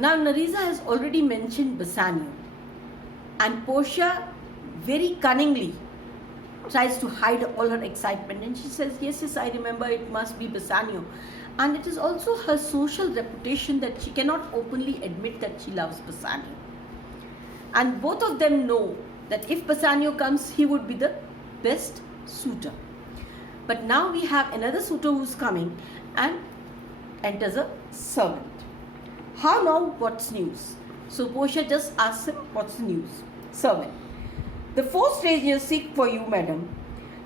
Now Nerissa has already mentioned Bassanio, and Portia very cunningly tries to hide all her excitement, and she says, yes, I remember, it must be Bassanio. And it is also her social reputation that she cannot openly admit that she loves Bassanio. And both of them know that if Bassanio comes, he would be the best suitor. But now we have another suitor who's coming, and enters a servant. How now, what's news? So Portia just asks him, what's the news? Servant. The 4 strangers seek for you, madam,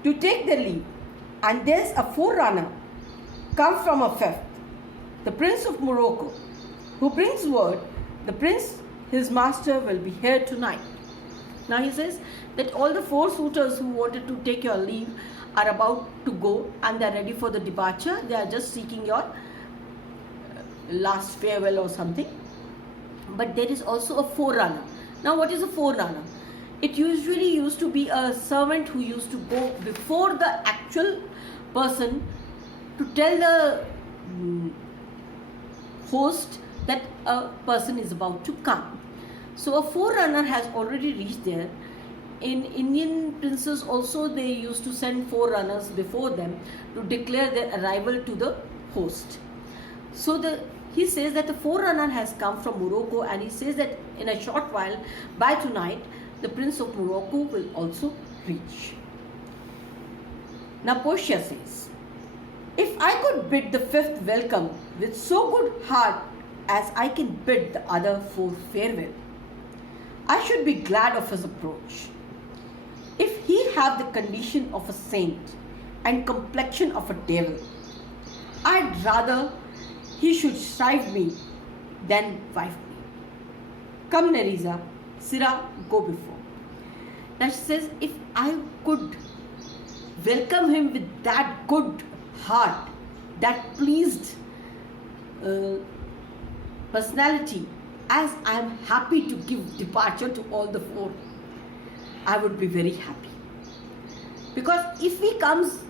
to take their leave, and there's a forerunner come from a fifth, the Prince of Morocco, who brings word the prince, his master, will be here tonight. Now he says that all the 4 suitors who wanted to take your leave are about to go, and they are ready for the departure. They are just seeking your last farewell or something. But there is also a forerunner. Now what is a forerunner? It usually used to be a servant who used to go before the actual person to tell the host that a person is about to come. So a forerunner has already reached there. In Indian princes also, they used to send forerunners before them to declare their arrival to the host. So he says that the forerunner has come from Morocco, and he says that in a short while, by tonight, the Prince of Morocco will also reach. Now Portia says, if I could bid the 5th welcome with so good heart as I can bid the other 4 farewell, I should be glad of his approach. If he have the condition of a saint and complexion of a devil, I'd rather he should shrive me than wife me. Come, Nerissa, Sirrah, go before. Now she says, if I could welcome him with that good heart, that pleased personality, as I am happy to give departure to all the 4, I would be very happy. Because if he comes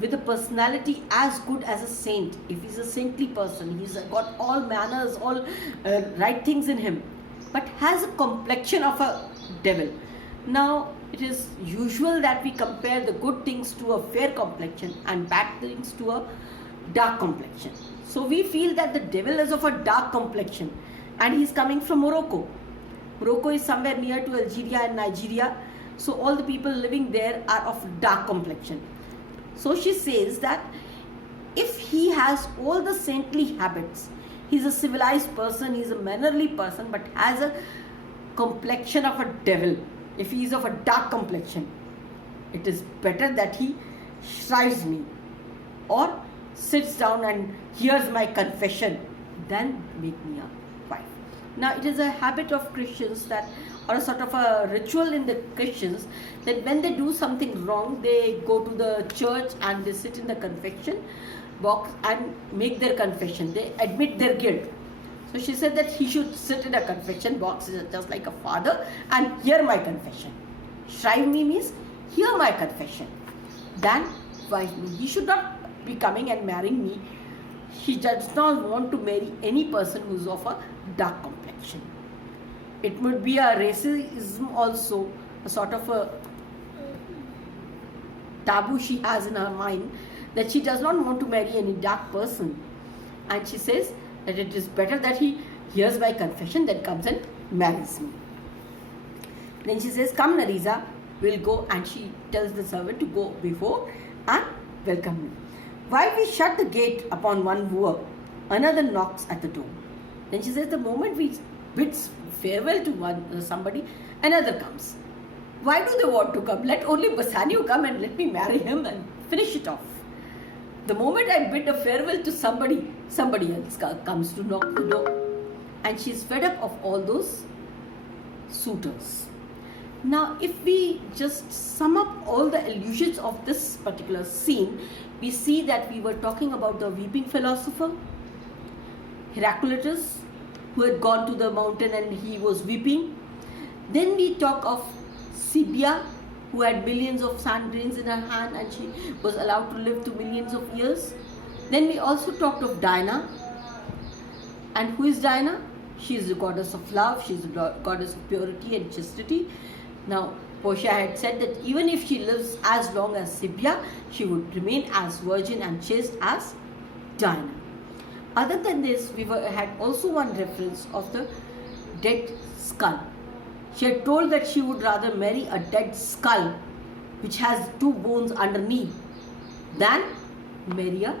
with a personality as good as a saint, if he's a saintly person, he's got all manners, all right things in him, but has a complexion of a devil. Now it is usual that we compare the good things to a fair complexion and bad things to a dark complexion. So we feel that the devil is of a dark complexion, and he's coming from Morocco. Morocco is somewhere near to Algeria and Nigeria, so all the people living there are of dark complexion. So she says that if he has all the saintly habits, he's a civilized person, he's a mannerly person, but has a complexion of a devil, if he is of a dark complexion, it is better that he shrives me or sits down and hears my confession than make me a wife. Now it is a habit of Christians that, or a sort of a ritual in the Christians, that when they do something wrong, they go to the church and they sit in the confession box and make their confession. They admit their guilt. So she said that he should sit in a confession box just like a father and hear my confession. Shrive me means hear my confession, then wife me. He should not be coming and marrying me. He does not want to marry any person who is of a dark complexion. It would be a racism also, a sort of a taboo she has in her mind, that she does not want to marry any dark person. And she says that it is better that he hears my confession than comes and marries me. Then she says, come, Nerissa, we'll go. And she tells the servant to go before and welcome me. While we shut the gate upon one wooer, another knocks at the door. Then she says, the moment we bid farewell to somebody, another comes. Why do they want to come? Let only Bassanio come and let me marry him and finish it off. The moment I bid a farewell to somebody else comes to knock the door. And she's fed up of all those suitors. Now, if we just sum up all the allusions of this particular scene, we see that we were talking about the weeping philosopher, Heraclitus, who had gone to the mountain and he was weeping. Then we talk of Sibia, who had millions of sand grains in her hand and she was allowed to live to millions of years. Then we also talked of Diana. And who is Diana? She is the goddess of love, she is the goddess of purity and chastity. Now, Portia had said that even if she lives as long as Sibya, she would remain as virgin and chaste as Diana. Other than this, we had also one reference of the dead skull. She had told that she would rather marry a dead skull which has two bones underneath than marry a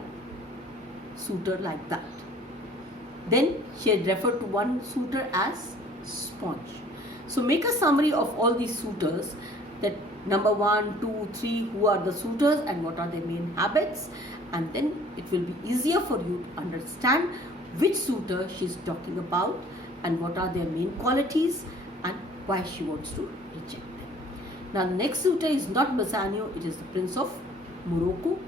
suitor like that. Then she had referred to one suitor as sponge. So make a summary of all these suitors, that number 1, 2, 3, who are the suitors and what are their main habits, and then it will be easier for you to understand which suitor she is talking about and what are their main qualities and why she wants to reject them. Now the next suitor is not Bassanio, it is the Prince of Morocco.